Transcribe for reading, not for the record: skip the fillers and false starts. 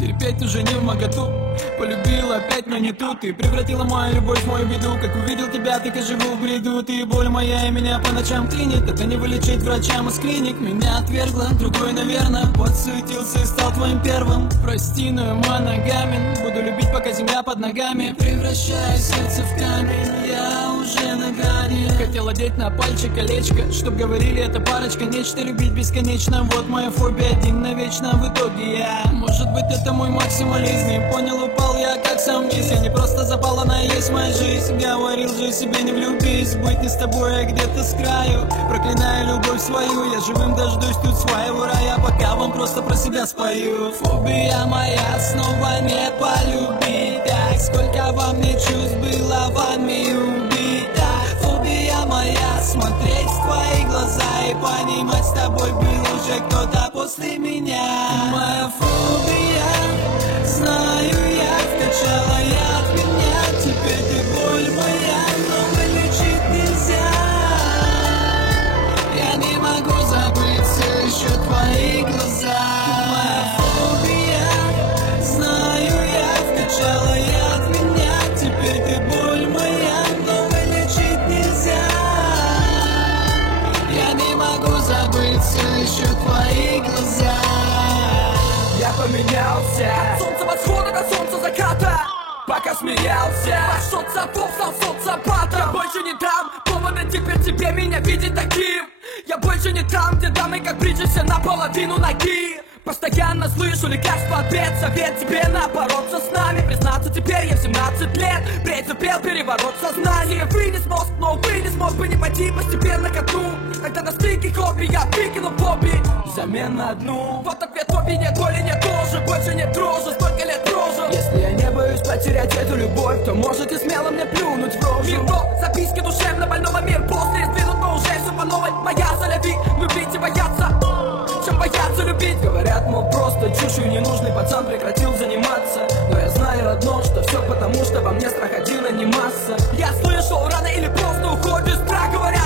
Терпеть уже не вмоготу. Полюбила опять, но не тут. Ты превратила мою любовь в мою беду. Как увидел тебя, так и живу в бреду. Ты боль моя и меня по ночам клинит. Это не вылечить врачам из клиник. Меня отвергла, другой, наверное, подсуетился и стал твоим первым. Прости, но моногамин. Буду любить, пока земля под ногами. Превращаю сердце в камень, я уже на грани. Хотел одеть на пальчик колечко, чтоб говорили, это парочка, нечто любить бесконечно. Вот моя фобия, один навечно. В итоге я, может быть, это мой максимализм. Не понял, упал я как сам вниз. Я не просто запал, она и есть моя жизнь. Говорил же себе, не влюбись, быть не с тобой, а где-то с краю. Проклинаю любовь свою, я живым дождусь тут своего рая. Пока вам просто про себя спою. Фобия моя, снова не полюбить. Так, сколько во мне чувств было вами убито. Фобия моя, смотреть в твои глаза и понимать, с тобой был уже кто-то после меня. Моя фобия, знаю я, вкачала я от меня. Теперь ты боль моя, но вылечить нельзя. Я не могу забыть все еще твои глаза. Моя фобия, знаю я, вкачала я от меня. Теперь ты боль моя, но вылечить нельзя. Я не могу забыть все еще твои глаза. Я поменялся от солнца восхода до солнца заката. Пока смеялся, пошел цапов, стал соцопатом. Я больше не дам повода теперь тебе меня видеть таким. Я больше не там, где дамы как бриджишься наполовину ноги. Постоянно слышу лекарства ответ, совет тебе напороться с нами. Признаться, теперь я в 17 лет претерпел переворот сознания. Вынес мозг, но увы, не смог бы не пойти постепенно ко дну. Когда достиг их хобби, я выкинул хобби взамен на одну. Вот ответ хобби, нет боли, нет дрожи. Больше нет дрожи, столько лет прожил. Если я не боюсь потерять эту любовь, то можете смело мне плюнуть в рожу. Мир рок, записки душевно больного, мир после сдвинут, но уже все по новой. Моя заляви, любить и бояться, чем бояться любить. Говорят, мол, просто чушью ненужный пацан прекратил заниматься. Но я знаю одно, что все потому, что во мне страх один, а не масса. Я слышал, рано или поздно уходит страх. Говорят,